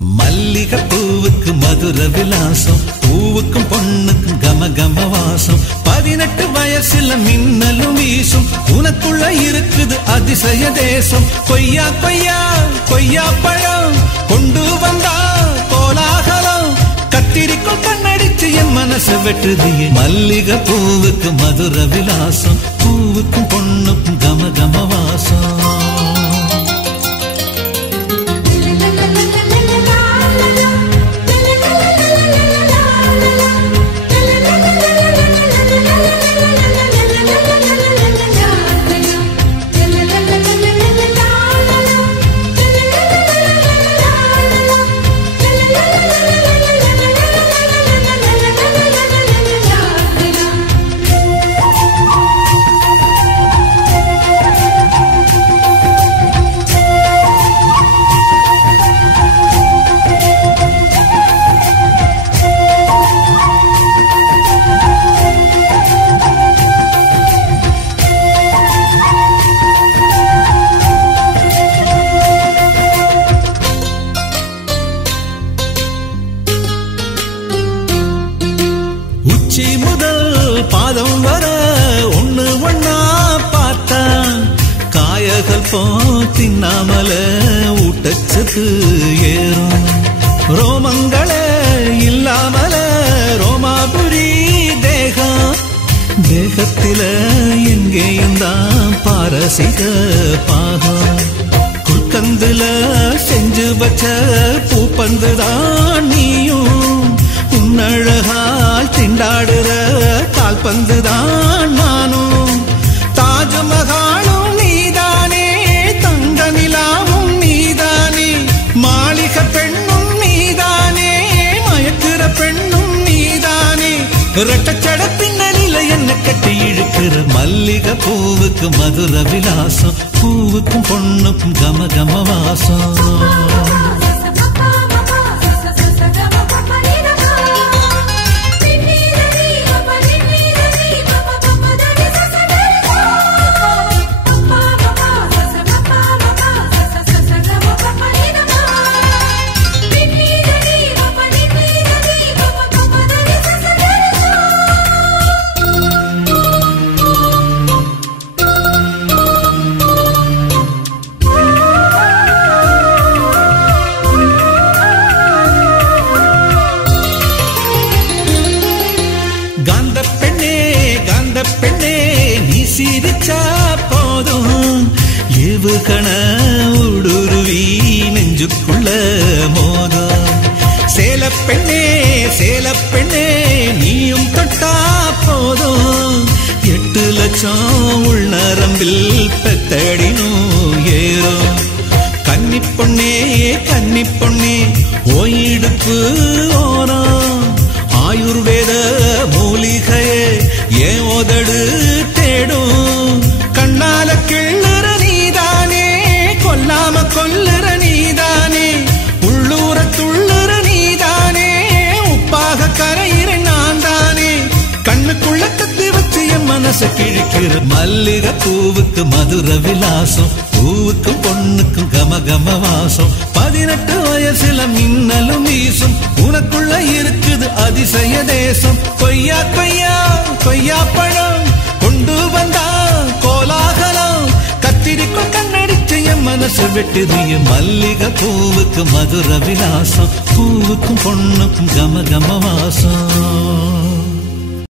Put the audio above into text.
மல்லிகை பூவுக்கு மதுர விலாசம், பூவுக்கும் பொண்ணுக்கும் கம கம வாசம். 18 வயசுல மின்னலும் வீசும், உனக்குள்ள இருக்குது அதிசய தேசம். கொய்யா கொய்யா கொய்யா பழம் கொண்டு வந்தா கோலாகலம், கத்திரிக்கோள் கண்ணடிச்சு என் மனசு வெட்டுதியே. மல்லிகை பூவுக்கு மதுர விலாசம், பூவுக்கும் பொண்ணுக்கும் கம கம வாசம். உச்சி முதல் பாதம் வர ஒண்ணு ஒண்ணா பார்த்தா, காயகள் போ தின்னாமல ஊட்டச்சத்து ஏறும். ரோமங்களே இல்லாமல ரோமாபுரி தேகம், தேகத்தில எங்கேயும் தான் பாரசீக பாகம். குற்கந்துல செஞ்சு வச்ச பூப்பந்துதான் நீயும், உன்னழகால் திண்டாடுற கால்பந்துதான் நானும். தாஜ்மஹாலும் நீதானே, தங்க நிலாவும் நீதானே, மாளிகை பெண்ணும் நீதானே, மயக்குற பெண்ணும் நீதானே. ரெட்டச்சட பின்னணியில என்ன கட்டி இழுக்கிற மல்லிகை பூவுக்கு மதுர விலாசம், பூவுக்கும் பொண்ணுக்கும் கம கம வாசம். பெண்ணே நீ சிரிச்சா போதும், ஏவுகண ஊடுருவி நெஞ்சுக்குள்ள மோதும். சேலப்பெண்ணே சேலப்பெண்ணே நீயும் தொட்டா போதும், 8 லட்சம் உள்நரம்பில் பெத்தடினும் ஏறும். கன்னிப்பொண்ணே கன்னிப்பொண்ணே ஓயிடுப்பு ஓரம், ஆயுர்வேத மூலிகையே ஏன் உதடு தேடும். கண்ணால கிள்ளுற நீதானே, கொல்லாம கொல்லுற நீதானே, உள்ளூர துள்ளுற நீதானே, உப்பாக கரையிற நான் தானே. கண்ணுக்குள்ள கத்தி வச்சு என் மனச கிழிக்கிற மல்லிகை பூவுக்கு மதுர விலாசம், பூவுக்கும் பொண்ணுக்கும் கம கம வாசம். 18 வயசுல மின்னலும் வீசும், உனக்குள்ள இருக்குது அதிசய தேசம். கொய்யா கொய்யா கொய்யா பழம் கொண்டு வந்தா கோலாகலம், கத்திரிக்கோள் கண்ணடிச்சு என் மனசு வெட்டுதிய. மல்லிகை பூவுக்கு மதுர விலாசம், பூவுக்கும் பொண்ணுக்கும் கம கம வாசம்.